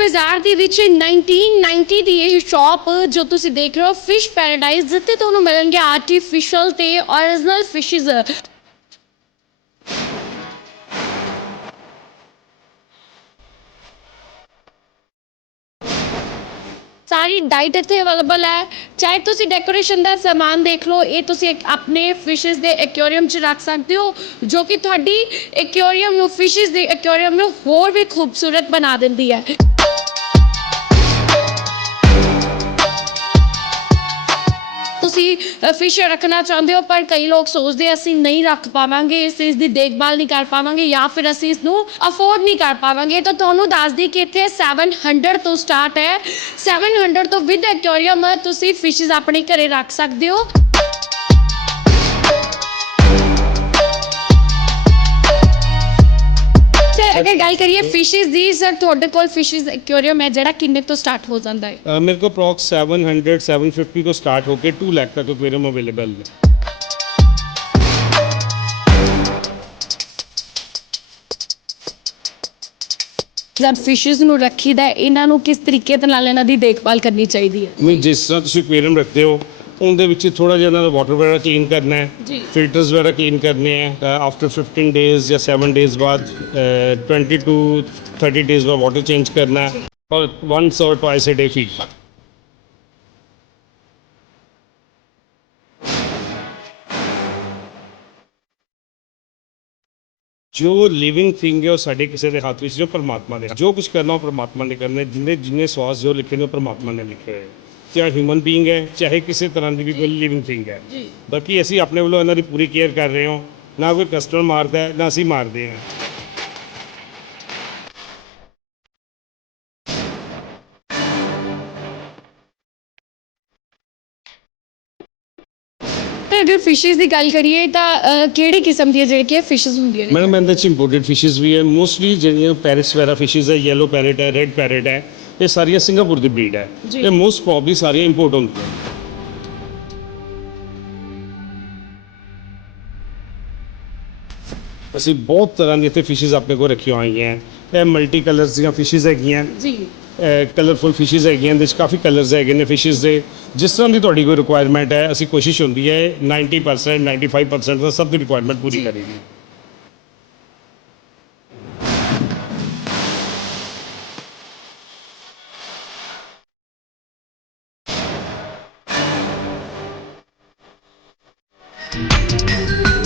ਬਾਜ਼ਾਰ ਦੇ ਵਿੱਚ 1990 ਦੀ ਇਹ ਸ਼ਾਪ ਜੋ ਤੁਸੀਂ ਦੇਖ ਰਹੇ ਹੋ ਫਿਸ਼ ਪੈਰਾਡਾਈਜ਼ ਜਿੱਥੇ ਤੁਹਾਨੂੰ ਮਿਲਣਗੇ ਆਰਟੀਫੀਸ਼ੀਅਲ ਤੇ origignal ਫਿਸ਼ਸ ਸਾਰੀ ਡਾਈਟ ਇੱਥੇ ਅਵੇਲੇਬਲ ਹੈ। ਚਾਹੇ ਤੁਸੀਂ ਡੈਕੋਰੇਸ਼ਨ ਦਾ ਸਮਾਨ ਦੇਖ ਲਓ, ਇਹ ਤੁਸੀਂ ਆਪਣੇ ਫਿਸ਼ਸ ਦੇ ਐਕੁਆਰੀਅਮ 'ਚ ਰੱਖ ਸਕਦੇ ਹੋ, ਜੋ ਕਿ ਤੁਹਾਡੀ ਐਕੁਆਰੀਅਮ ਨੂੰ ਫਿਸ਼ਸ ਦੇ ਐਕੁਆਰੀਅਮ ਨੂੰ ਹੋਰ ਵੀ ਖੂਬਸੂਰਤ ਬਣਾ ਦਿੰਦੀ ਹੈ। ਤੁਸੀਂ ਫਿਸ਼ ਰੱਖਣਾ ਚਾਹੁੰਦੇ ਹੋ, ਪਰ ਕਈ ਲੋਕ ਸੋਚਦੇ ਅਸੀਂ ਨਹੀਂ ਰੱਖ ਪਾਵਾਂਗੇ, ਇਸ ਚੀਜ਼ ਦੀ ਦੇਖਭਾਲ ਨਹੀਂ ਕਰ ਪਾਵਾਂਗੇ ਜਾਂ ਫਿਰ ਅਸੀਂ ਇਸ ਨੂੰ ਅਫੋਰਡ ਨਹੀਂ ਕਰ ਪਾਵਾਂਗੇ। ਤਾਂ ਤੁਹਾਨੂੰ ਦੱਸ ਦਈ ਕਿ ਇੱਥੇ 700 ਤੋਂ ਸਟਾਰਟ ਹੈ। 700 ਤੋਂ ਵਿਦ ਐਕਟੋਰੀਅਮ ਤੁਸੀਂ ਫਿਸ਼ਸ ਆਪਣੇ ਘਰੇ ਰੱਖ ਸਕਦੇ ਹੋ। ਅਗਰ ਗੱਲ ਕਰੀਏ ਫਿਸ਼ਸ ਦੀ ਸਰ ਤੁਹਾਡੇ ਕੋਲ ਫਿਸ਼ਸ ਐਕੁਆਰੀਅਮ ਹੈ? ਜਿਹੜਾ ਕਿੰਨੇ ਤੋਂ ਸਟਾਰਟ ਹੋ ਜਾਂਦਾ ਹੈ? ਅ, ਮੇਰੇ ਕੋਲ ਅਪਰੋਕਸ 700 750 ਤੋਂ ਸਟਾਰਟ ਹੋ ਕੇ 2 ਲੱਖ ਤੱਕ ਐਕਵੇਰੀਅਮ ਅਵੇਲੇਬਲ ਹੈ ਜਦ ਫਿਸ਼ਸ ਨੂੰ ਰੱਖੀਦਾ ਹੈ, ਇਹਨਾਂ ਨੂੰ ਕਿਸ ਤਰੀਕੇ ਦੇ ਨਾਲ ਇਹਨਾਂ ਦੀ ਦੇਖਭਾਲ ਕਰਨੀ ਚਾਹੀਦੀ ਹੈ? ਮੈਂ ਜਿਸ ਤਰ੍ਹਾਂ ਤੁਸੀਂ ਐਕਵੇਰੀਅਮ ਰੱਖਦੇ ਹੋ ਉਹਦੇ ਵਿੱਚ ਥੋੜਾ ਜਿਹਾ ਇਹਨਾਂ ਦਾ ਵਾਟਰ ਵਗੈਰਾ ਕਲੀਨ ਕਰਨਾ ਹੈ ਜੀ। ਫਿਲਟਰਸ ਵਗੈਰਾ ਕਲੀਨ ਕਰਨੇ ਹੈ ਆਫਟਰ 15 ਡੇਜ਼ ਜਾਂ 7 ਡੇਜ਼ ਬਾਅਦ ਅ, 20 ਟੂ 30 ਡੇਜ਼ ਬਾਅਦ ਵਾਟਰ ਚੇਂਜ ਕਰਨਾ ਹੈ ਔਰ once or twice a day feed ਜੋ ਲਿਵਿੰਗ ਥਿੰਗ ਹੈ ਉਹ ਸਾਡੇ ਕਿਸੇ ਦੇ ਹੱਥ ਵਿੱਚ ਜੋ ਪਰਮਾਤਮਾ ਦੇ ਜੋ ਕੁਝ ਕਰਨਾ ਉਹ ਪਰਮਾਤਮਾ ਨੇ ਕਰਨਾ। ਜਿੰਨੇ ਜਿੰਨੇ ਸਵਾਸ ਜੋ ਲਿਖੇ ਨੇ ਉਹ ਪਰਮਾਤਮਾ ਨੇ ਲਿਖੇ ਹੋਏ ਚਾਹੇ ਹਿਊਮਨ ਬੀਇੰਗ ਹੈ ਚਾਹੇ ਕਿਸੇ ਤਰ੍ਹਾਂ ਦੀ ਵੀ ਕੋਈ ਲਿਵਿੰਗ ਥਿੰਗ ਹੈ। ਜੀ। ਬਾਕੀ ਅਸੀਂ ਆਪਣੇ ਵੱਲੋਂ ਇਹਨਾਂ ਦੀ ਪੂਰੀ ਕੇਅਰ ਕਰ ਰਹੇ ਹਾਂ। ਨਾ ਕੋਈ ਕਸਟਮਰ ਮਾਰਦਾ ਹੈ ਨਾ ਅਸੀਂ ਮਾਰਦੇ ਹਾਂ। ਤੇ ਅਗਰ ਫਿਸ਼ਸ ਦੀ ਗੱਲ ਕਰੀਏ ਤਾਂ ਕਿਹੜੀ ਕਿਸਮ ਦੀਆਂ ਜਿਹੜੀਆਂ ਫਿਸ਼ਸ ਹੁੰਦੀਆਂ ਨੇ? ਮੈਡਮ ਇਹਦੇ ਚ ਇੰਪੋਰਟਡ ਫਿਸ਼ਸ ਵੀ ਹੈ। ਮੋਸਟਲੀ ਜਿਹੜੀਆਂ ਪੈਰਿਸ ਵੈਰਾ ਫਿਸ਼ਸ ਹੈ ਯੈਲੋ ਪੈਰਟ ਹੈ ਰੈਡ ਪੈਰਟ ਹੈ। ਇਹ ਸਾਰੀਆਂ ਸਿੰਗਾਪੁਰ ਦੀ ਬਰੀਡ ਹੈ। ਜੀ। ਇਹ ਮੋਸਟ ਪ੍ਰੋਬਬਲੀ ਸਾਰੀਆਂ ਇੰਪੋਰਟ ਹੁੰਦੀਆਂ। ਅਸੀਂ ਬਹੁਤ ਤਰ੍ਹਾਂ ਦੀਆਂ ਇੱਥੇ ਫਿਸ਼ਸ ਆਪਣੇ ਕੋਲ ਰੱਖੀਆਂ ਹੋਈਆਂ। ਇਹ ਮਲਟੀ ਕਲਰਸ ਦੀਆਂ ਫਿਸ਼ਸ ਹੈਗੀਆਂ। ਜੀ। ਕਲਰਫੁਲ ਫਿਸ਼ਸ ਹੈਗੀਆਂ ਇਹਦੇ 'ਚ ਕਾਫੀ ਕਲਰਸ ਹੈਗੇ ਨੇ ਫਿਸ਼ਸ ਦੇ। ਜਿਸ ਤਰ੍ਹਾਂ ਦੀ ਤੁਹਾਡੀ ਕੋਈ ਰਿਕੁਆਇਰਮੈਂਟ ਹੈ ਅਸੀਂ ਕੋਸ਼ਿਸ਼ ਹੁੰਦੀ ਹੈ 90% 95% ਦਾ ਸਭ ਦੀ ਰਿਕੁਆਇਰਮੈਂਟ ਪੂਰੀ। ਕਰੀਏ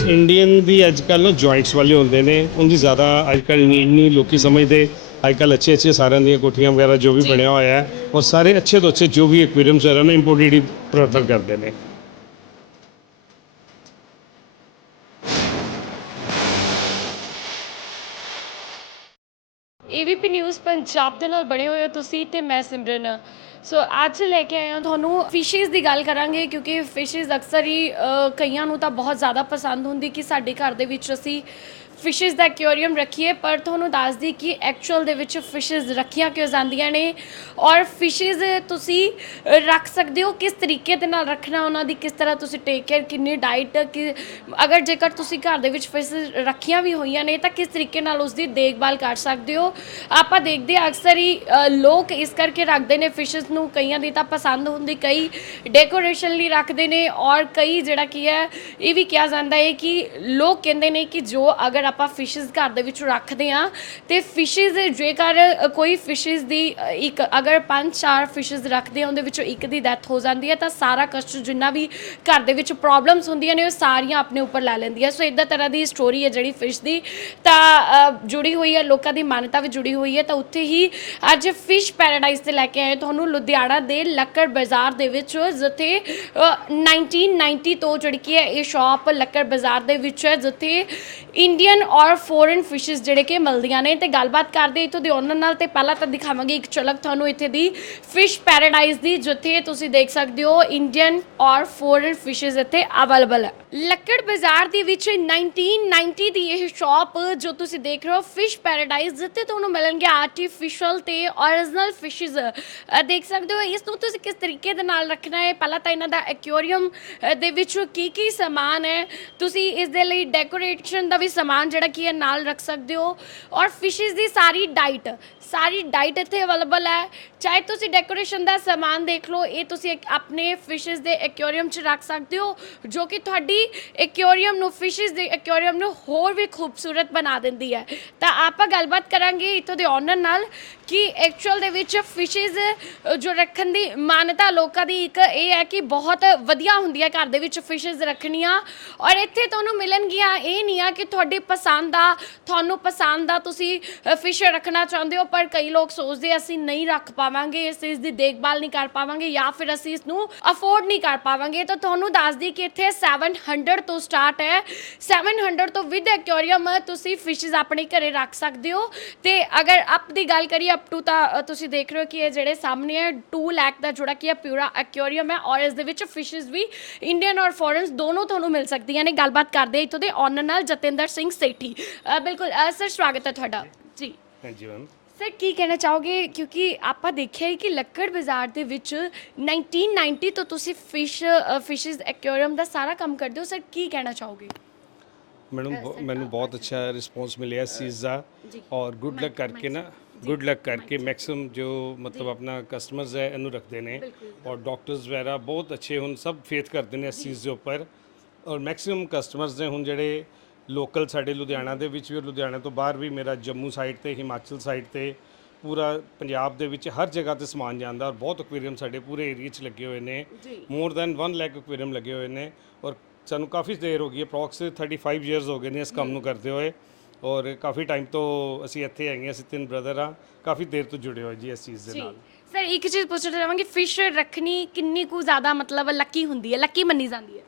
ਇੰਡੀਅਨ ਦੀ ਅੱਜ ਕੱਲ੍ਹ ਨਾ ਜੁਆਇੰਟਸ ਵਾਲੇ ਹੁੰਦੇ ਨੇ ਉਹਦੀ ਜ਼ਿਆਦਾ ਅੱਜ ਕੱਲ੍ਹ ਨੀਡ ਨਹੀਂ ਲੋਕੀ ਸਮਝਦੇ ਅੱਜ ਕੱਲ੍ਹ ਅੱਛੇ ਅੱਛੇ ਸਾਰਿਆਂ ਦੀਆਂ ਕੋਠੀਆਂ ਵਗੈਰਾ ਜੋ ਵੀ। ਬਣਿਆ ਹੋਇਆ ਹੈ ਉਹ ਸਾਰੇ ਅੱਛੇ ਤੋਂ ਅੱਛੇ ਜੋ ਵੀ ਐਕਵੇਰੀਅਮਸ ਵਗੈਰਾ ਨੇ ਇੰਪੋਰਟਡ ਹੀ ਪ੍ਰੈਫਰ ਕਰਦੇ ਨੇ ਏਵੀਪੀ ਨਿਊਜ਼ ਪੰਜਾਬ ਦੇ ਨਾਲ ਬਣੇ ਹੋਏ ਹੋ ਤੁਸੀਂ ਤੇ ਮੈਂ ਸਿਮਰਨ ਸੋ ਅੱਜ ਲੈ ਕੇ ਆਏ ਹਾਂ ਤੁਹਾਨੂੰ ਫਿਸ਼ਸ ਦੀ ਗੱਲ ਕਰਾਂਗੇ ਕਿਉਂਕਿ ਫਿਸ਼ਸ ਅਕਸਰ ਹੀ ਅਹ, ਕਈਆਂ ਨੂੰ ਤਾਂ ਬਹੁਤ ਜ਼ਿਆਦਾ ਪਸੰਦ ਹੁੰਦੀ ਕਿ ਸਾਡੇ ਘਰ ਦੇ ਵਿੱਚ ਅਸੀਂ ਫਿਸ਼ਸ ਦਾ ਐਕੁਆਰੀਅਮ ਰੱਖੀਏ, ਪਰ ਤੁਹਾਨੂੰ ਦੱਸਦੀ ਕਿ ਐਕਚੁਅਲ ਦੇ ਵਿੱਚ ਫਿਸ਼ਸ ਰੱਖੀਆਂ ਕਿਉਂ ਜਾਂਦੀਆਂ ਨੇ? ਔਰ ਫਿਸ਼ਸ ਤੁਸੀਂ ਰੱਖ ਸਕਦੇ ਹੋ, ਕਿਸ ਤਰੀਕੇ ਦੇ ਨਾਲ ਰੱਖਣਾ, ਉਹਨਾਂ ਦੀ ਕਿਸ ਤਰ੍ਹਾਂ ਤੁਸੀਂ ਟੇਕ ਕੇਅਰ ਕਿੰਨੀ ਡਾਈਟ ਕਿ ਅਗਰ ਜੇਕਰ ਤੁਸੀਂ ਘਰ ਦੇ ਵਿੱਚ ਫਿਸ਼ਸ ਰੱਖੀਆਂ ਵੀ ਹੋਈਆਂ ਨੇ, ਤਾਂ ਕਿਸ ਤਰੀਕੇ ਨਾਲ ਉਸ ਦੀ ਦੇਖਭਾਲ ਕਰ ਸਕਦੇ ਹੋ? ਆਪਾਂ ਦੇਖਦੇ ਹਾਂ, ਅਕਸਰ ਹੀ ਲੋਕ ਇਸ ਕਰਕੇ ਰੱਖਦੇ ਨੇ ਫਿਸ਼ਸ ਨੂੰ, ਕਈਆਂ ਦੀ ਤਾਂ ਪਸੰਦ ਹੁੰਦੀ, ਕਈ ਡੈਕੋਰੇਸ਼ਨ ਲਈ ਰੱਖਦੇ ਨੇ, ਔਰ ਕਈ ਜਿਹੜਾ ਕੀ ਹੈ, ਇਹ ਵੀ ਕਿਹਾ ਜਾਂਦਾ ਹੈ ਕਿ ਲੋਕ ਕਹਿੰਦੇ ਨੇ ਕਿ ਜੋ ਅਗਰ ਆਪਾਂ ਫਿਸ਼ਸ ਘਰ ਦੇ ਵਿੱਚ ਰੱਖਦੇ ਆ ਤੇ ਫਿਸ਼ਸ ਜੇਕਰ ਕੋਈ ਫਿਸ਼ਸ ਦੀ ਇੱਕ ਅਗਰ ਪੰਜ ਚਾਰ ਫਿਸ਼ਸ ਰੱਖਦੇ ਆ ਉਹਦੇ ਵਿੱਚੋਂ ਇੱਕ ਦੀ ਡੈਥ ਹੋ ਜਾਂਦੀ ਹੈ ਤਾਂ ਸਾਰਾ ਕਸ਼ਟ ਜਿੰਨਾ ਵੀ ਘਰ ਦੇ ਵਿੱਚ ਪ੍ਰੋਬਲਮਸ ਹੁੰਦੀਆਂ ਨੇ ਉਹ ਸਾਰੀਆਂ ਆਪਣੇ ਉੱਪਰ ਲੈ ਲੈਂਦੀ ਹੈ। ਸੋ ਇਦਾਂ ਤਰ੍ਹਾਂ ਦੀ ਸਟੋਰੀ ਹੈ ਜਿਹੜੀ ਫਿਸ਼ ਦੀ। ਤਾਂ ਜੁੜੀ ਹੋਈ ਹੈ ਲੋਕਾਂ ਦੀ ਮਾਨਤਾ ਵੀ ਜੁੜੀ ਹੋਈ ਹੈ ਤਾਂ ਉੱਥੇ ਹੀ ਅੱਜ ਫਿਸ਼ ਪੈਰਾਡਾਈਜ਼ ਤੇ ਲੈ ਕੇ ਆਏ ਤੁਹਾਨੂੰ ਲੁਧਿਆਣਾ ਦੇ ਲੱਕੜ ਬਾਜ਼ਾਰ ਦੇ ਵਿੱਚ ਜਿੱਥੇ ਅ, 1990 ਤੋਂ ਜਿਹੜੀ ਕੀ ਹੈ ਇਹ ਸ਼ਾਪ ਲੱਕੜ ਬਾਜ਼ਾਰ ਦੇ ਵਿੱਚ ਹੈ ਜਿੱਥੇ ਇੰਡੀਅਨ ਔਰ ਫੋਰਨ ਫਿਸ਼ਸ ਜਿਹੜੇ ਕਿ ਮਿਲਦੀਆਂ ਨੇ ਤੇ ਗੱਲਬਾਤ ਕਰਦੇ ਹਾਂ ਦੇ ਓਨਰ ਨਾਲ ਤੇ ਪਹਿਲਾਂ ਤਾਂ ਦਿਖਾਵਾਂਗੇ ਇੱਕ ਝਲਕ ਤੁਹਾਨੂੰ ਇੱਥੇ ਦੀ ਫਿਸ਼ ਪੈਰਾਡਾਈਜ਼ ਦੀ, ਜਿੱਥੇ ਤੁਸੀਂ ਦੇਖ ਸਕਦੇ ਹੋ ਇੰਡੀਅਨ ਔਰ ਫੋਰਨ ਫਿਸ਼ਸ ਇੱਥੇ ਅਵੇਲੇਬਲ ਹੈ। ਲੱਕੜ ਬਾਜ਼ਾਰ ਦੇ ਵਿੱਚ 1990 ਦੀ ਇਹ ਸ਼ਾਪ ਜੋ ਤੁਸੀਂ ਦੇਖ ਰਹੇ ਹੋ ਫਿਸ਼ ਪੈਰਾਡਾਈਜ਼ ਜਿੱਥੇ ਤੁਹਾਨੂੰ ਮਿਲਣਗੇ ਆਰਟੀਫੀਸ਼ੀਅਲ ਤੇ origignal ਫਿਸ਼ਸ ਦੇਖ ਸਕਦੇ ਹੋ, ਇਸ ਨੂੰ ਤੁਸੀਂ ਕਿਸ ਤਰੀਕੇ ਦੇ ਨਾਲ ਰੱਖਣਾ ਹੈ? ਪਹਿਲਾਂ ਤਾਂ ਇਹਨਾਂ ਦਾ ਐਕੁਆਰੀਅਮ ਦੇ ਵਿੱਚ ਕੀ ਕੀ ਸਮਾਨ ਹੈ? ਤੁਸੀਂ ਇਸ ਦੇ ਲਈ ਡੈਕੋਰੇਸ਼ਨ ਦਾ ਵੀ ਸਮਾਨ ਸਮਾਨ ਜਿਹੜਾ ਕੀ ਹੈ ਨਾਲ ਰੱਖ ਸਕਦੇ ਹੋ ਔਰ ਫਿਸ਼ਿਸ ਦੀ ਸਾਰੀ ਡਾਈਟ ਸਾਰੀ ਡਾਈਟ ਇੱਥੇ ਅਵੇਲੇਬਲ ਹੈ। ਚਾਹੇ ਤੁਸੀਂ ਡੈਕੋਰੇਸ਼ਨ ਦਾ ਸਮਾਨ ਦੇਖ ਲਓ, ਇਹ ਤੁਸੀਂ ਆਪਣੇ ਫਿਸ਼ਿਸ ਦੇ ਐਕੁਆਰੀਅਮ 'ਚ ਰੱਖ ਸਕਦੇ ਹੋ, ਜੋ ਕਿ ਤੁਹਾਡੀ ਐਕੁਆਰੀਅਮ ਨੂੰ ਫਿਸ਼ਿਸ ਦੇ ਐਕੁਆਰੀਅਮ ਨੂੰ ਹੋਰ ਵੀ ਖੂਬਸੂਰਤ ਬਣਾ ਦਿੰਦੀ ਹੈ। ਤਾਂ ਆਪਾਂ ਗੱਲਬਾਤ ਕਰਾਂਗੇ ਇਥੋਂ ਦੇ ਓਨਰ ਨਾਲ ਕਿ ਐਕਚੁਅਲ ਦੇ ਵਿੱਚ ਫਿਸ਼ਿਸ ਜੋ ਰੱਖਣ ਦੀ ਮਾਨਤਾ ਲੋਕਾਂ ਦੀ ਇੱਕ ਇਹ ਹੈ ਕਿ ਬਹੁਤ ਵਧੀਆ ਹੁੰਦੀ ਹੈ ਘਰ ਦੇ ਵਿੱਚ ਫਿਸ਼ਿਸ ਰੱਖਣੀਆਂ। ਔਰ ਇੱਥੇ ਤੁਹਾਨੂੰ ਮਿਲਣਗੀਆਂ ਇਹ ਨਹੀਂ ਆ ਕਿ ਤੁਹਾਡੀ ਪਸੰਦ ਆ, ਤੁਹਾਨੂੰ ਪਸੰਦ ਆ, ਤੁਸੀਂ ਫਿਸ਼ ਰੱਖਣਾ ਚਾਹੁੰਦੇ ਹੋ, ਪਰ ਕਈ ਲੋਕ ਸੋਚਦੇ ਅਸੀਂ ਨਹੀਂ ਰੱਖ ਪਾਵਾਂਗੇ, ਇਸ ਚੀਜ਼ ਦੀ ਦੇਖਭਾਲ ਨਹੀਂ ਕਰ ਪਾਵਾਂਗੇ ਜਾਂ ਫਿਰ ਅਸੀਂ ਇਸ ਨੂੰ ਅਫੋਰਡ ਨਹੀਂ ਕਰ ਪਾਵਾਂਗੇ। ਤਾਂ ਤੁਹਾਨੂੰ ਦੱਸ ਦਈ ਕਿ ਇੱਥੇ 700 ਤੋਂ ਸਟਾਰਟ ਹੈ। 700 ਤੋਂ ਵਿਦ ਐਕੁਆਰੀਅਮ ਤੁਸੀਂ ਫਿਸ਼ਸ ਆਪਣੇ ਘਰੇ ਰੱਖ ਸਕਦੇ ਹੋ। ਤੇ ਅਗਰ ਅਪ ਦੀ ਗੱਲ ਕਰੀਏ ਅਪ ਟੂ ਤਾਂ ਅ, ਤੁਸੀਂ ਦੇਖ ਰਹੇ ਹੋ ਕਿ ਇਹ ਜਿਹੜੇ ਸਾਹਮਣੇ ਹੈ 2 ਲੱਖ ਦਾ ਜਿਹੜਾ ਕੀ ਹੈ ਪਿਊਰਾ ਐਕੁਆਰੀਅਮ ਹੈ ਔਰ ਇਸ ਦੇ ਵਿੱਚ ਫਿਸ਼ਸ ਵੀ ਇੰਡੀਅਨ ਔਰ ਫੋਰਨਸ ਦੋਨੋਂ ਤੁਹਾਨੂੰ ਮਿਲ ਸਕਦੀਆਂ ਨੇ। ਗੱਲਬਾਤ ਕਰਦੇ ਹਾਂ ਇੱਥੋਂ ਦੇ ਓਨਰ ਨਾਲ ਜਤਿੰਦਰ ਸਿੰਘ ਸੇਠੀ। ਅ, ਬਿਲਕੁਲ ਸਰ ਸਵਾਗਤ ਹੈ ਤੁਹਾਡਾ। ਜੀ। ਹਾਂਜੀ ਮੈਮ ਸਰ ਕੀ ਕਹਿਣਾ ਚਾਹੋਗੇ? ਕਿਉਂਕਿ ਆਪਾਂ ਦੇਖਿਆ ਹੈ ਕਿ ਲੱਕੜ ਬਾਜ਼ਾਰ ਦੇ ਵਿੱਚ 1990 ਤੋਂ ਤੁਸੀਂ ਫਿਸ਼ ਫਿਸ਼ਸ ਐਕੁਆਰੀਅਮ ਦਾ ਸਾਰਾ ਕੰਮ ਕਰਦੇ ਹੋ। ਸਰ ਕੀ ਕਹਿਣਾ ਚਾਹੋਗੇ? ਮੈਨੂੰ ਬਹੁ- ਮੈਨੂੰ ਬਹੁਤ ਅੱਛਾ ਰਿਸਪੌਂਸ ਮਿਲਿਆ ਇਸ ਚੀਜ਼ ਦਾ ਜੀ। ਔਰ ਗੁੱਡ ਲੱਕ ਕਰਕੇ ਨਾ। ਗੁੱਡ ਲੱਕ ਕਰਕੇ ਮੈਕਸਿਮਮ ਜੋ ਮਤਲਬ ਆਪਣਾ ਕਸਟਮਰਸ ਹੈ ਇਹਨੂੰ ਰੱਖਦੇ ਨੇ ਔਰ ਡਾਕਟਰਸ ਵਗੈਰਾ ਬਹੁਤ ਅੱਛੇ ਹੁਣ ਸਭ ਫੇਥ ਕਰਦੇ ਨੇ ਇਸ ਚੀਜ਼ ਦੇ ਉੱਪਰ ਔਰ ਮੈਕਸਿਮਮ ਕਸਟਮਰਸ ਨੇ ਹੁਣ ਜਿਹੜੇ ਲੋਕਲ ਸਾਡੇ ਲੁਧਿਆਣਾ ਦੇ ਵਿੱਚ ਵੀ ਔਰ ਲੁਧਿਆਣਾ ਤੋਂ ਬਾਹਰ ਵੀ ਮੇਰਾ ਜੰਮੂ ਸਾਈਡ ਤੇ ਹਿਮਾਚਲ ਸਾਈਡ ਤੇ ਪੂਰਾ ਪੰਜਾਬ ਦੇ ਵਿੱਚ ਹਰ ਜਗ੍ਹਾ ਤੇ ਸਮਾਨ ਜਾਂਦਾ ਔਰ ਬਹੁਤ ਐਕੁਆਰੀਅਮ ਸਾਡੇ ਪੂਰੇ ਏਰੀਆ 'ਚ ਲੱਗੇ ਹੋਏ ਨੇ। ਮੋਰ ਦੈਨ 1 ਲੱਖ ਐਕੁਆਰੀਅਮ ਲੱਗੇ ਹੋਏ ਨੇ ਔਰ ਸਾਨੂੰ ਕਾਫੀ ਦੇਰ ਹੋ ਗਈ ਹੈ ਅਪਰੋਕਸ 35 ਇਅਰਸ ਹੋ ਗਏ ਨੇ ਇਸ ਕੰਮ ਨੂੰ ਕਰਦੇ ਹੋਏ ਔਰ ਕਾਫੀ ਟਾਈਮ ਤੋਂ ਅਸੀਂ ਇੱਥੇ ਹੈਗੇ ਹਾਂ, ਅਸੀਂ ਤਿੰਨ ਬ੍ਰਦਰ ਆ ਕਾਫੀ ਦੇਰ ਤੋਂ ਜੁੜੇ ਹੋਏ ਜੀ ਇਸ ਚੀਜ਼ ਦੇ ਜੀ। ਨਾਲ। ਸਰ ਇੱਕ ਚੀਜ਼ ਪੁੱਛਣਾ ਚਾਹਾਂਗੀ ਫਿਸ਼ ਰੱਖਣੀ ਕਿੰਨੀ ਕੁ ਜ਼ਿਆਦਾ ਮਤਲਬ ਲੱਕੀ ਹੁੰਦੀ ਹੈ? ਲੱਕੀ ਮੰਨੀ ਜਾਂਦੀ ਹੈ।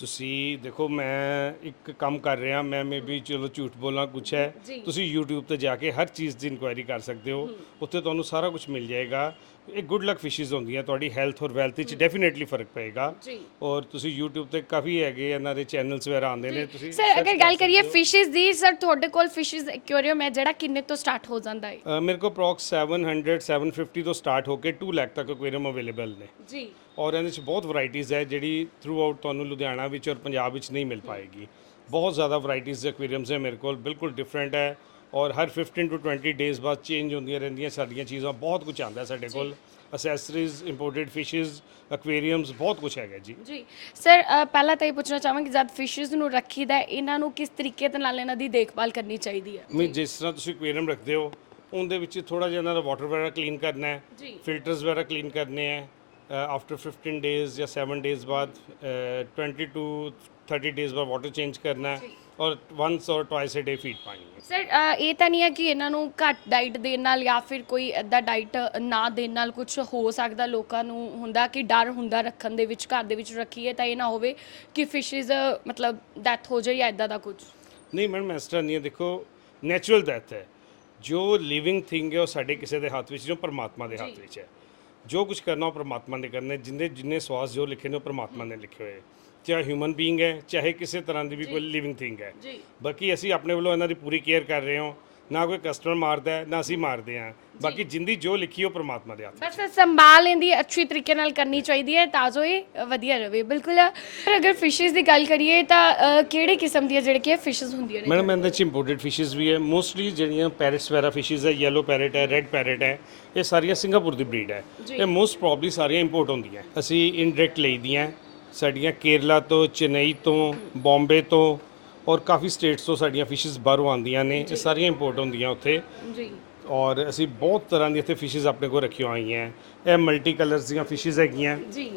ਤੁਸੀਂ ਦੇਖੋ ਮੈਂ ਇੱਕ ਕੰਮ ਕਰ ਰਿਹਾ ਮੈਂ ਮੇ ਵੀ ਚਲੋ ਝੂਠ ਬੋਲਾਂ ਕੁਛ ਹੈ। ਜੀ। ਤੁਸੀਂ YouTube ਤੇ ਜਾ ਕੇ ਹਰ ਚੀਜ਼ ਦੀ ਇਨਕੁਆਇਰੀ ਕਰ ਸਕਦੇ ਹੋ। ਉੱਥੇ ਤੁਹਾਨੂੰ ਸਾਰਾ ਕੁਝ ਮਿਲ ਜਾਏਗਾ। ਇਹ ਗੁੱਡ ਲੱਕ ਫਿਸ਼ਸ ਹੁੰਦੀਆਂ ਤੁਹਾਡੀ ਹੈਲਥ ਔਰ ਵੈਲਥ ਵਿੱਚ ਡੈਫੀਨਿਟਲੀ ਫ਼ਰਕ ਪਏਗਾ। ਜੀ। ਔਰ ਤੁਸੀਂ YouTube ਤੇ ਕਾਫੀ ਹੈਗੇ ਇਹਨਾਂ ਦੇ ਚੈਨਲਸ ਵਗੈਰਾ ਆਉਂਦੇ ਨੇ ਤੁਸੀਂ ਸਰ search ਅਗਰ ਕਰ ਗੱਲ ਸਕਦੇ ਕਰੀਏ ਹੋ। ਫਿਸ਼ਸ ਦੀ ਸਰ ਤੁਹਾਡੇ ਕੋਲ ਫਿਸ਼ਸ ਐਕੁਆਰੀਅਮ ਹੈ ਜਿਹੜਾ ਕਿੰਨੇ ਤੋਂ ਸਟਾਰਟ ਹੋ ਜਾਂਦਾ ਹੈ? ਅ, ਮੇਰੇ ਕੋਲ ਅਪਰੋਕਸ 700 750 ਤੋਂ ਸਟਾਰਟ ਹੋ ਕੇ 2 ਲੱਖ ਤੱਕ ਐਕੁਆਰੀਅਮ ਅਵੇਲੇਬਲ ਨੇ। ਜੀ। ਔਰ ਇਹਦੇ ਵਿੱਚ ਬਹੁਤ ਵੈਰਾਈਟੀਆਂ ਹੈ ਜਿਹੜੀ ਥਰੂ ਆਊਟ ਤੁਹਾਨੂੰ ਲੁਧਿਆਣਾ ਵਿੱਚ ਔਰ ਪੰਜਾਬ ਵਿੱਚ ਨਹੀਂ ਮਿਲ ਪਾਏਗੀ। ਬਹੁਤ ਜ਼ਿਆਦਾ ਵੈਰਾਈਟੀਆਂ ਦੇ ਐਕੁਆਰੀਅਮਸ ਹੈ ਮੇਰੇ ਕੋਲ ਬਿਲਕੁਲ ਡਿਫਰੈਂਟ ਹੈ ਔਰ ਹਰ 15 ਟੂ 20 ਡੇਜ਼ ਬਾਅਦ ਚੇਂਜ ਹੁੰਦੀਆਂ ਰਹਿੰਦੀਆਂ ਸਾਡੀਆਂ ਚੀਜ਼ਾਂ ਬਹੁਤ ਕੁਝ ਆਉਂਦਾ ਸਾਡੇ ਕੋਲ। ਅਸੈਸਰੀਜ਼ ਇੰਪੋਰਟਡ ਫਿਸ਼ਸ ਐਕੁਆਰੀਅਮਸ ਬਹੁਤ ਕੁਝ ਹੈਗਾ ਜੀ। ਜੀ। ਸਰ ਪਹਿਲਾਂ ਤਾਂ ਇਹ ਪੁੱਛਣਾ ਚਾਹਾਂਗੀ ਜਦ ਫਿਸ਼ਸ ਨੂੰ ਰੱਖੀਦਾ ਇਹਨਾਂ ਨੂੰ ਕਿਸ ਤਰੀਕੇ ਦੇ ਨਾਲ ਇਹਨਾਂ ਦੀ ਦੇਖਭਾਲ ਕਰਨੀ ਚਾਹੀਦੀ ਹੈ? ਮੈਂ ਜਿਸ ਤਰ੍ਹਾਂ ਤੁਸੀਂ ਐਕੁਆਰੀਅਮ ਰੱਖਦੇ ਹੋ ਉਹਦੇ ਵਿੱਚ ਥੋੜਾ ਜਿਹਾ ਇਹਨਾਂ ਦਾ ਵਾਟਰ ਵਗੈਰਾ ਕਲੀਨ ਕਰਨਾ ਹੈ। ਫਿਲਟਰਸ ਵਗੈਰਾ ਕਲੀਨ ਕਰਨੇ ਹੈ ਆਫਟਰ 15 ਡੇਜ਼ ਜਾਂ 7 ਡੇਜ਼ ਬਾਅਦ ਅ, 20 ਟੂ 30 ਡੇਜ਼ ਬਾਅਦ ਵਾਟਰ ਚੇਂਜ ਕਰਨਾ ਹੈ ਔਰ ਵਾਂਸ ਔਰ ਟਵਾਈਸ ਅ ਡੇ ਫੀਡ ਪਾਣੀ ਹੈ। ਸਰ ਇਹ ਤਾਂ ਨਹੀਂ ਹੈ ਕਿ ਇਹਨਾਂ ਨੂੰ ਘੱਟ ਡਾਈਟ ਦੇਣ ਨਾਲ ਜਾਂ ਫਿਰ ਕੋਈ ਐਦਾਂ ਡਾਈਟ ਨਾ ਦੇਣ ਨਾਲ ਕੁਝ ਹੋ ਸਕਦਾ ਲੋਕਾਂ ਨੂੰ ਹੁੰਦਾ ਕਿ ਡਰ ਹੁੰਦਾ ਰੱਖਣ ਦੇ ਵਿੱਚ ਘਰ ਦੇ ਵਿੱਚ ਰੱਖੀਏ ਤਾਂ ਇਹ ਨਾ ਹੋਵੇ ਕਿ ਫਿਸ਼ਸ ਮਤਲਬ ਡੈਥ ਹੋ ਜਾਏ ਜਾਂ ਐਦਾਂ ਦਾ ਕੁਝ ਨਹੀਂ ਮੈਡਮ ਇਸ ਤਰ੍ਹਾਂ ਨਹੀਂ ਹੈ। ਦੇਖੋ ਨੈਚੁਰਲ ਡੈਥ ਹੈ। ਜੋ ਲਿਵਿੰਗ ਥਿੰਗ ਹੈ ਉਹ ਸਾਡੇ ਕਿਸੇ ਦੇ ਹੱਥ ਵਿੱਚ ਨਹੀਂ ਪਰਮਾਤਮਾ ਦੇ ਹੱਥ ਵਿੱਚ ਹੈ। ਜੋ ਕੁਝ ਕਰਨਾ ਉਹ ਪਰਮਾਤਮਾ ਨੇ ਕਰਨਾ ਹੈ। ਜਿੰਨੇ ਜਿੰਨੇ ਸਵਾਸ ਜੋ ਲਿਖੇ ਨੇ ਉਹ ਪਰਮਾਤਮਾ ਨੇ ਲਿਖੇ ਹੋਏ ਚਾਹੇ ਹਿਊਮਨ ਬੀਇੰਗ ਹੈ ਚਾਹੇ ਕਿਸੇ ਤਰ੍ਹਾਂ ਦੀ ਵੀ ਕੋਈ ਲਿਵਿੰਗ ਥਿੰਗ ਹੈ। ਜੀ। ਬਾਕੀ ਅਸੀਂ ਆਪਣੇ ਵੱਲੋਂ ਇਹਨਾਂ ਦੀ ਪੂਰੀ ਕੇਅਰ ਕਰ ਰਹੇ ਹਾਂ। ਨਾ ਕੋਈ ਕਸਟਮਰ ਮਾਰਦਾ ਹੈ ਨਾ ਅਸੀਂ ਮਾਰਦੇ ਹਾਂ। ਬਾਕੀ ਜਿੰਦੀ ਜੋ ਲਿਖੀ ਉਹ ਪ੍ਰਮਾਤਮਾ ਦੇ ਹੱਥ ਬਸ ਸੰਭਾਲ ਇਹਦੀ ਅੱਛੀ ਤਰੀਕੇ ਨਾਲ ਕਰਨੀ ਚਾਹੀਦੀ ਹੈ ਤਾਂ ਜੋ ਇਹ ਵਧੀਆ ਰਵੇ ਬਿਲਕੁਲ ਪਰ ਅਗਰ ਫਿਸ਼ਸ ਦੀ ਗੱਲ ਕਰੀਏ ਤਾਂ ਅ, ਕਿਹੜੇ ਕਿਸਮ ਦੀਆਂ ਜਿਹੜੇ ਕਿ ਫਿਸ਼ਸ ਹੁੰਦੀਆਂ ਨੇ? ਮੈਡਮ ਇਹਦੇ ਚ ਇੰਪੋਰਟਡ ਫਿਸ਼ਸ ਵੀ ਹੈ। ਮੋਸਟਲੀ ਜਿਹੜੀਆਂ ਪੈਰਟਸ ਵਗੈਰਾ ਫਿਸ਼ਸ ਹੈ ਯੈਲੋ ਪੈਰਟ ਹੈ ਰੈੱਡ ਪੈਰਟ ਹੈ ਇਹ ਸਾਰੀਆਂ ਸਿੰਗਾਪੁਰ ਦੀ ਬਰੀਡ ਹੈ। ਇਹ ਮੋਸਟ ਪ੍ਰੋਬਬਲੀ ਸਾਰੀਆਂ ਇੰਪੋਰਟ ਹੁੰਦੀਆਂ ਅਸੀਂ ਇਨਡਾਇਰੈਕਟ ਲਈਦੀਆਂ ਸਾਡੀਆਂ ਕੇਰਲਾ ਤੋਂ ਚੇਨਈ ਤੋਂ ਬੰਬੇ ਤੋਂ ਔਰ ਕਾਫੀ ਸਟੇਟਸ ਤੋਂ ਸਾਡੀਆਂ ਫਿਸ਼ਸ ਬਾਹਰੋਂ ਆਉਂਦੀਆਂ ਨੇ ਇਹ ਸਾਰੀਆਂ ਇੰਪੋਰਟ ਹੁੰਦੀਆਂ ਉੱਥੇ। ਜੀ। ਔਰ ਅਸੀਂ ਬਹੁਤ ਤਰ੍ਹਾਂ ਦੀਆਂ ਇੱਥੇ ਫਿਸ਼ਸ ਆਪਣੇ ਕੋਲ ਰੱਖੀਆਂ ਹੋਈਆਂ। ਇਹ ਮਲਟੀ ਕਲਰਸ ਦੀਆਂ ਫਿਸ਼ਸ ਹੈਗੀਆਂ। ਜੀ।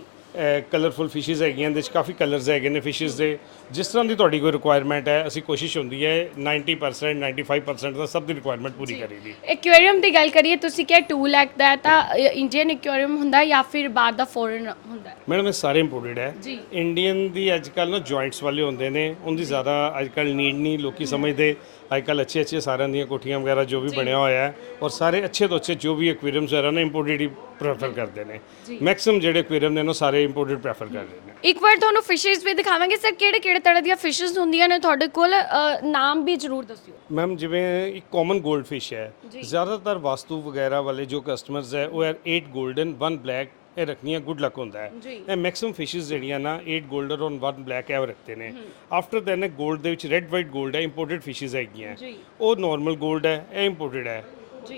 ਕਲਰਫੁਲ ਫਿਸ਼ਸ ਹੈਗੀਆਂ ਇਹਦੇ ਵਿੱਚ ਕਾਫੀ ਕਲਰਸ ਹੈਗੇ ਨੇ ਫਿਸ਼ਸ ਦੇ। ਜਿਸ ਤਰ੍ਹਾਂ ਦੀ ਤੁਹਾਡੀ ਕੋਈ ਰਿਕੁਆਇਰਮੈਂਟ ਹੈ ਅਸੀਂ ਕੋਸ਼ਿਸ਼ ਹੁੰਦੀ ਹੈ 90% 95% ਦਾ ਸਭ ਦੀ ਰਿਕੁਆਇਰਮੈਂਟ ਪੂਰੀ ਕਰੀਦੀ ਐਕੁਆਰੀਅਮ ਦੀ। ਗੱਲ ਕਰੀਏ ਤੁਸੀਂ ਕਿਹਾ 2 ਲੱਖ ਦਾ ਹੈ ਤਾਂ ਇੰਡੀਅਨ ਐਕੁਆਰੀਅਮ ਹੁੰਦਾ ਜਾਂ ਫਿਰ ਬਾਹਰ ਦਾ ਫੋਰਨ ਹੁੰਦਾ ਮੈਡਮ ਇਹ ਸਾਰੇ ਇੰਪੋਰਟਡ ਹੈ। ਇੰਡੀਅਨ ਦੀ ਅੱਜ ਕੱਲ੍ਹ ਨਾ ਜੁਆਇੰਟਸ ਵਾਲੇ ਹੁੰਦੇ ਨੇ ਉਹਦੀ ਜ਼ਿਆਦਾ ਅੱਜ ਕੱਲ੍ਹ ਨੀਡ ਨਹੀਂ ਲੋਕੀ ਸਮਝਦੇ। ਅੱਜ ਕੱਲ੍ਹ ਅੱਛੇ ਅੱਛੇ ਸਾਰਿਆਂ ਦੀਆਂ ਕੋਠੀਆਂ ਵਗੈਰਾ ਜੋ ਵੀ ਬਣਿਆ ਹੋਇਆ ਹੈ ਔਰ ਸਾਰੇ ਅੱਛੇ ਤੋਂ ਅੱਛੇ ਜੋ ਵੀ ਐਕੁਆਰੀਅਮਸ ਵਗੈਰਾ ਨੇ ਇੰਪੋਰਟਡ ਹੀ ਪ੍ਰੈਫਰ ਕਰਦੇ ਨੇ। ਮੈਕਸਿਮਮ ਜਿਹੜੇ ਐਕੁਆਰੀਅਮ ਨੇ ਉਹ ਸਾਰੇ ਇੰਪੋਰਟਡ ਪ੍ਰੈਫਰ ਕਰਦੇ ਨੇ। ਇੱਕ ਵਾਰ ਤੁਹਾਨੂੰ ਫਿਸ਼ਸ ਵੀ ਦਿਖਾਵਾਂਗੇ ਸਰ ਕਿਹੜੇ ਕਿਹੜੇ ਤਰ੍ਹਾਂ ਦੀਆਂ ਫਿਸ਼ਸ ਹੁੰਦੀਆਂ ਨੇ ਤੁਹਾਡੇ ਕੋਲ? ਅ, ਨਾਮ ਵੀ ਜ਼ਰੂਰ ਦੱਸਿਓ। ਮੈਮ ਜਿਵੇਂ ਇੱਕ ਕਾਮਨ 골ਡ ਫਿਸ਼ ਹੈ ਜ਼ਿਆਦਾਤਰ ਵਾਸਤੂ ਵਗੈਰਾ ਵਾਲੇ ਜੋ ਕਸਟਮਰਸ ਹੈ ਉਹ ਹੈ 8 골ਡਨ 1 ਬਲੈਕ ਇਹ ਰੱਖਣੀਆਂ ਗੁੱਡ ਲੱਕ ਹੁੰਦਾ ਹੈ। ਇਹ ਮੈਕਸਿਮਮ ਫਿਸ਼ਸ ਜਿਹੜੀਆਂ ਨਾ 8 골ਡਰ ਔਨ 1 ਬਲੈਕ ਐਵ ਰੱਖਦੇ ਨੇ। ਆਫਟਰ ਦੈਨ ਇਹ 골ਡ ਦੇ ਵਿੱਚ ਰੈੱਡ ਵਾਈਟ 골ਡ ਹੈ ਇੰਪੋਰਟਡ ਫਿਸ਼ਸ ਹੈਗੀਆਂ। ਉਹ ਨਾਰਮਲ 골ਡ ਹੈ ਇਹ ਇੰਪੋਰਟਡ ਹੈ।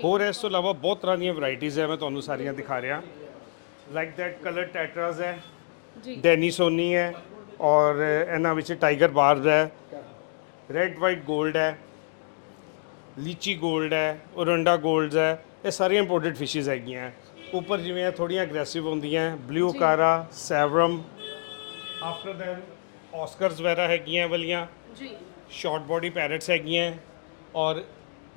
ਹੋਰ ਇਸ ਤੋਂ ਇਲਾਵਾ ਬਹੁਤ ਤਰ੍ਹਾਂ ਦੀਆਂ ਵੈਰਾਈਟੀਆਂ ਹੈ ਮੈਂ ਤੁਹਾਨੂੰ ਸਾਰੀਆਂ ਦਿਖਾ ਰਿਹਾ। ਲਾਈਕ ਦੈਟ ਕਲਰ ਟੈਟਰਾਸ ਹੈ ਜੀ। ਡੈਨੀਸੋਨੀ ਹੈ ਔਰ ਇਹਨਾਂ ਵਿੱਚ ਟਾਈਗਰ ਬਾਰ ਹੈ। ਰੈੱਡ ਵਾਈਟ 골ਡ ਹੈ ਲੀਚੀ 골ਡ ਹੈ ਔਰੰਡਾ 골ਡਸ ਹੈ ਇਹ ਸਾਰੀਆਂ ਇੰਪੋਰਟਡ ਫਿਸ਼ਸ ਹੈਗੀਆਂ। ਉੱਪਰ ਜਿਵੇਂ ਥੋੜੀਆਂ ਐਗਰੈਸਿਵ ਹੁੰਦੀਆਂ ਬਲੂ ਕਾਰਾ ਸੈਵਰਮ ਆਫਟਰ ਦੈਨ ਆਸਕਰਸ ਵਗੈਰਾ ਹੈਗੀਆਂ ਵਾਲੀਆਂ ਜੀ। ਸ਼ਾਰਟ ਬਾਡੀ ਪੈਰਟਸ ਹੈਗੀਆਂ ਔਰ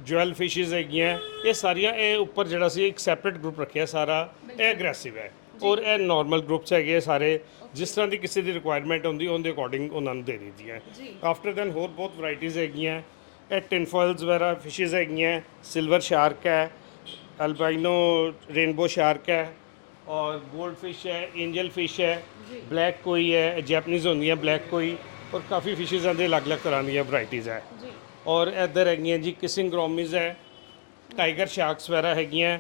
ਜੁਐਲ ਫਿਸ਼ਸ ਹੈਗੀਆਂ ਇਹ ਸਾਰੀਆਂ ਇਹ ਉੱਪਰ ਜਿਹੜਾ ਸੀ ਇੱਕ ਸੈਪਰੇਟ ਗਰੁੱਪ ਰੱਖਿਆ ਸਾਰਾ ਇਹ ਐਗਰੈਸਿਵ ਹੈ। ਔਰ ਇਹ ਨਾਰਮਲ ਗਰੁੱਪਸ ਹੈਗੇ ਸਾਰੇ ਜਿਸ ਤਰ੍ਹਾਂ ਦੀ ਕਿਸੇ ਦੀ ਰਿਕੁਆਇਰਮੈਂਟ ਹੁੰਦੀ ਉਹਦੇ ਅਕੋਰਡਿੰਗ ਉਹਨਾਂ ਨੂੰ ਦੇ ਦਿੱਤੀ ਹੈ। ਆਫਟਰ ਦੈਨ ਹੋਰ ਬਹੁਤ ਵੈਰਾਈਟੀਆਂ ਹੈਗੀਆਂ ਇਹ ਟਿਨਫੋਇਲਸ ਵਗੈਰਾ ਫਿਸ਼ਸ ਹੈਗੀਆਂ ਸਿਲਵਰ ਸ਼ਾਰਕ ਹੈ ਅਲਬਾਈਨੋ ਰੇਨਬੋ ਸ਼ਾਰਕ ਹੈ ਔਰ ਗੋਲਡ ਫਿਸ਼ ਹੈ ਐਂਜਲ ਫਿਸ਼ ਹੈ ਬਲੈਕ ਕੋਈ ਹੈ ਜੈਪਨੀਜ਼ ਹੁੰਦੀਆਂ ਬਲੈਕ ਕੋਈ ਔਰ ਕਾਫੀ ਫਿਸ਼ਸ ਦੇ ਅਲੱਗ-ਅਲੱਗ ਤਰ੍ਹਾਂ ਦੀਆਂ ਵੈਰਾਈਟੀਆਂ ਹੈ। ਔਰ ਇੱਧਰ ਹੈਗੀਆਂ ਜੀ ਕਿਸਿੰਗ ਗ੍ਰੋਮੀਜ਼ ਹੈ ਟਾਈਗਰ ਸ਼ਾਰਕਸ ਵਗੈਰਾ ਹੈਗੀਆਂ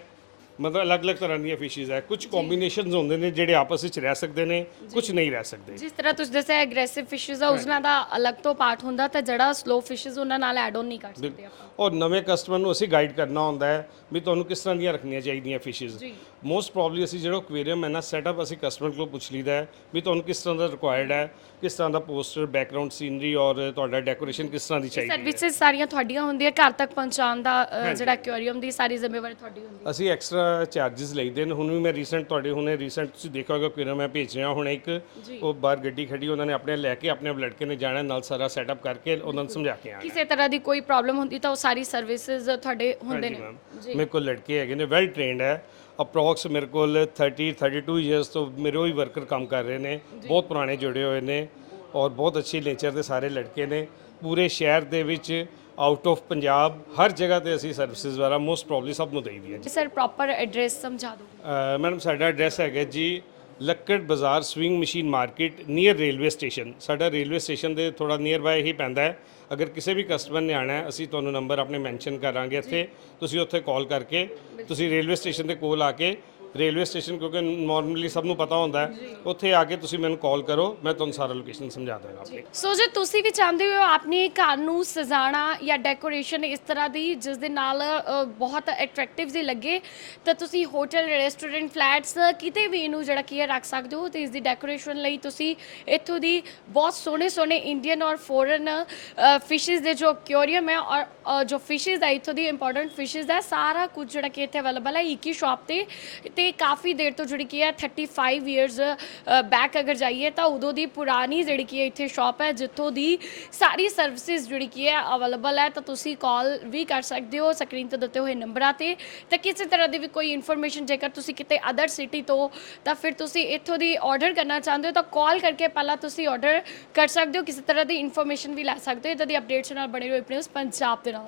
ਮਤਲਬ ਅਲੱਗ-ਅਲੱਗ ਤਰ੍ਹਾਂ ਦੀਆਂ ਫਿਸ਼ਸ ਹੈ। ਕੁਝ ਕੰਬੀਨੇਸ਼ਨਸ ਹੁੰਦੇ ਨੇ ਜਿਹੜੇ ਆਪਸ ਵਿੱਚ ਰਹਿ ਸਕਦੇ ਨੇ ਕੁਝ ਨਹੀਂ ਰਹਿ ਸਕਦੇ। ਜਿਸ ਤਰ੍ਹਾਂ ਤੁਸੀਂ ਦੱਸਿਆ ਐਗਰੈਸਿਵ ਫਿਸ਼ਸ ਆ ਉਹਨਾਂ ਦਾ ਅਲੱਗ ਤੋਂ ਪਾਰਟ ਹੁੰਦਾ ਤਾਂ ਜਿਹੜਾ ਸਲੋ ਫਿਸ਼ਸ ਉਹਨਾਂ ਨਾਲ ਐਡ ਆਨ ਨਹੀਂ ਕਰ ਸਕਦੇ ਆਪਾਂ। ਔਰ ਨਵੇਂ ਕਸਟਮਰ ਨੂੰ ਅਸੀਂ ਗਾਈਡ ਕਰਨਾ ਹੁੰਦਾ ਹੈ ਵੀ ਤੁਹਾਨੂੰ ਕਿਸ ਤਰ੍ਹਾਂ ਦੀਆਂ ਰੱਖਣੀਆਂ ਚਾਹੀਦੀਆਂ ਫਿਸ਼ਸ। ਮੋਸਟ ਪ੍ਰੋਬਬਲੀ ਅਸੀਂ ਜਿਹੜਾ ਐਕਵੇਰੀਅਮ ਹੈ ਨਾ ਸੈਟਅਪ ਅਸੀਂ ਕਸਟਮਰ ਕੋਲ ਪੁੱਛ ਲਈਦਾ ਹੈ ਵੀ ਤੁਹਾਨੂੰ ਕਿਸ ਤਰ੍ਹਾਂ ਦਾ ਰਿਕੁਆਇਰਡ ਹੈ ਕਿਸ ਤਰ੍ਹਾਂ ਦਾ ਪੋਸਟਰ ਬੈਕਗ੍ਰਾਉਂਡ ਸੀਨਰੀ ਔਰ ਤੁਹਾਡਾ ਡੈਕੋਰੇਸ਼ਨ ਕਿਸ ਤਰ੍ਹਾਂ ਦੀ ਚਾਹੀਦੀ ਹੈ। ਸਰਵਿਸਿਜ਼ ਸਾਰੀਆਂ ਤੁਹਾਡੀਆਂ ਹੁੰਦੀਆਂ ਘਰ ਤੱਕ ਪਹੁੰਚਾਉਣ ਦਾ ਅ, ਜਿਹੜਾ ਐਕੁਆਰੀਅਮ ਦੀ ਸਾਰੀ ਜ਼ਿੰਮੇਵਾਰੀ ਤੁਹਾਡੀ ਹੁੰਦੀ ਹੈ। ਅਸੀਂ ਐਕਸਟਰਾ ਚਾਰजेस ਲਈਦੇ ਨੇ। ਹੁਣ ਵੀ ਮੈਂ ਰੀਸੈਂਟ ਤੁਹਾਡੇ ਹੁਣੇ ਰੀਸੈਂਟ ਤੁਸੀਂ ਦੇਖਿਆ ਹੋਗਾ ਕਿ ਮੈਂ ਭੇਜ ਰਿਹਾ ਹੁਣ ਇੱਕ। ਉਹ ਬਾਹਰ ਗੱਡੀ ਖੜੀ ਉਹਨਾਂ ਨੇ ਆਪਣੇ ਲੈ ਕੇ ਆਪਣੇ ਲੜਕੇ ਨੇ ਜਾਣਾ ਨਾਲ ਸਾਰਾ ਸੈਟਅਪ ਕਰਕੇ ਉਹਨਾਂ ਨੂੰ ਸਮਝਾ ਕੇ ਆਣਾ। ਕਿਸੇ ਤਰ੍ਹਾਂ ਦੀ ਕੋਈ ਪ੍ਰੋਬਲਮ ਹੁੰਦੀ ਤਾਂ ਉਹ ਸਾਰੀ ਸਰਵਿਸਿਜ਼ ਤੁਹਾਡੇ ਹੁੰਦੇ ਨੇ। ਮੈਮ ਮੇਰੇ ਕੋਲ ਲੜਕੇ ਹੈਗੇ ਨੇ ਵੈਲ ਟ੍ਰੇਨਡ ਹੈ। ਅਪਰੋਕਸ ਮੇਰੇ ਕੋਲ 30 32 ਇਅਰਸ ਤੋਂ ਮੇਰੇ ਉਹੀ ਵਰਕਰ ਕੰਮ ਕਰ ਰਹੇ ਨੇ। ਬਹੁਤ ਪੁਰਾਣੇ ਜੁੜੇ ਹੋਏ ਨੇ ਔਰ ਬਹੁਤ ਅੱਛੀ ਨੇਚਰ ਦੇ ਸਾਰੇ ਲੜਕੇ ਨੇ। ਪੂਰੇ ਸ਼ਹਿਰ ਦੇ ਵਿੱਚ ਆਊਟ ਆਫ ਪੰਜਾਬ ਹਰ ਜਗ੍ਹਾ ਤੇ ਅਸੀਂ ਸਰਵਿਸਿਜ਼ ਵਾਲਾ ਮੋਸਟ ਪ੍ਰੋਬਬਲੀ ਸਭ ਨੂੰ ਦੇਈਦੀ ਹੈ ਸਰ ਪ੍ਰੋਪਰ ਐਡਰੈਸ ਸਮਝਾ ਦਿਓ। ਮੈਡਮ ਸਾਡਾ ਐਡਰੈਸ ਹੈਗਾ ਜੀ Lakkar Bazaar sewing machine market near railway station ਸਾਡਾ ਰੇਲਵੇ ਸਟੇਸ਼ਨ ਦੇ ਥੋੜਾ ਨੀਅਰ ਬਾਏ ਹੀ ਪੈਂਦਾ ਹੈ। ਅਗਰ ਕਿਸੇ ਵੀ ਕਸਟਮਰ ਨੇ ਆਣਾ ਹੈ ਅਸੀਂ ਤੁਹਾਨੂੰ ਨੰਬਰ ਆਪਣੇ ਮੈਂਸ਼ਨ ਕਰਾਂਗੇ ਇੱਥੇ। ਤੁਸੀਂ ਉੱਥੇ ਕਾਲ ਕਰਕੇ ਤੁਸੀਂ ਰੇਲਵੇ ਸਟੇਸ਼ਨ ਦੇ ਕੋਲ ਆ ਕੇ ਰੇਲਵੇ ਸਟੇਸ਼ਨ ਕਿਉਂਕਿ ਨਾਰਮਲੀ ਸਭ ਨੂੰ ਪਤਾ ਹੁੰਦਾ ਹੈ। ਉੱਥੇ ਆ ਕੇ ਤੁਸੀਂ ਮੈਨੂੰ ਕਾਲ ਕਰੋ ਮੈਂ ਤੁਹਾਨੂੰ ਸਾਰਾ ਲੋਕੇਸ਼ਨ ਸਮਝਾ ਦਾਂਗਾ ਆਪਣੀ। ਸੋ ਜੇ ਤੁਸੀਂ ਵੀ ਚਾਹੁੰਦੇ ਹੋ ਆਪਣੇ ਘਰ ਨੂੰ ਸਜਾਣਾ ਜਾਂ ਡੈਕੋਰੇਸ਼ਨ ਇਸ ਤਰ੍ਹਾਂ ਦੀ ਜਿਸ ਦੇ ਨਾਲ ਅ, ਬਹੁਤ ਅਟਰੈਕਟਿਵ ਜੀ ਲੱਗੇ ਤਾਂ ਤੁਸੀਂ ਹੋਟਲ ਰੈਸਟੋਰੈਂਟ ਫਲੈਟਸ ਕਿਤੇ ਵੀ ਇਹਨੂੰ ਜਿਹੜਾ ਕੀ ਹੈ ਰੱਖ ਸਕਦੇ ਹੋ ਤੇ ਇਸ ਦੀ ਡੈਕੋਰੇਸ਼ਨ ਲਈ ਤੁਸੀਂ ਇੱਥੋਂ ਦੀ ਬਹੁਤ ਸੋਹਣੇ ਸੋਹਣੇ ਇੰਡੀਅਨ ਔਰ ਫੋਰਨ ਫਿਸ਼ਸ ਦੇ ਜੋ ਐਕੁਆਰੀਅਮ ਹੈ ਔਰ ਅ, ਜੋ ਫਿਸ਼ਸ ਹੈ ਇੱਥੋਂ ਦੀ ਇੰਪੋਰਟੈਂਟ ਫਿਸ਼ਸ ਹੈ ਸਾਰਾ ਕੁਝ ਜਿਹੜਾ ਕਿ ਇੱਥੇ ਅਵੇਲੇਬਲ ਹੈ ਇੱਕ ਹੀ ਸ਼ਾਪ ਤੇ। ਤੇ ਕਾਫੀ ਦੇਰ ਤੋਂ ਜਿਹੜੀ ਕੀ ਹੈ 35 ਇਅਰਸ ਬੈਕ ਅਗਰ ਜਾਈਏ ਤਾਂ ਉਦੋਂ ਦੀ ਪੁਰਾਣੀ ਜਿਹੜੀ ਕੀ ਹੈ, ਇੱਥੇ ਸ਼ਾਪ ਹੈ, ਜਿੱਥੋਂ ਦੀ ਸਾਰੀ ਸਰਵਿਸਿਜ਼ ਜਿਹੜੀ ਕੀ ਹੈ ਅਵੇਲੇਬਲ ਹੈ, ਤਾਂ ਤੁਸੀਂ ਕਾਲ ਵੀ ਕਰ ਸਕਦੇ ਹੋ ਸਕਰੀਨ ਤੇ ਦਿੱਤੇ ਹੋਏ ਨੰਬਰਾਂ ਤੇ। ਤਾਂ ਕਿਸੇ ਤਰ੍ਹਾਂ ਦੀ ਵੀ ਕੋਈ ਇਨਫੋਰਮੇਸ਼ਨ ਜੇਕਰ ਤੁਸੀਂ ਕਿਤੇ ਅਦਰ ਸਿਟੀ ਤੋਂ, ਤਾਂ ਫਿਰ ਤੁਸੀਂ ਇੱਥੋਂ ਦੀ ਆਰਡਰ ਕਰਨਾ ਚਾਹੁੰਦੇ ਹੋ, ਤਾਂ ਕਾਲ ਕਰਕੇ ਪਹਿਲਾਂ ਤੁਸੀਂ ਆਰਡਰ ਕਰ ਸਕਦੇ ਹੋ, ਕਿਸੇ ਤਰ੍ਹਾਂ ਦੀ ਇਨਫੋਰਮੇਸ਼ਨ ਵੀ ਲੈ ਸਕਦੇ ਹੋ ਇਦਾਂ ਦੀ ਅਪਡੇਟਸ ਨਾਲ ਬਣੇ ਰਹੋ ਨਿਊਜ਼ ਪੰਜਾਬ ਦੇ ਨਾਲ।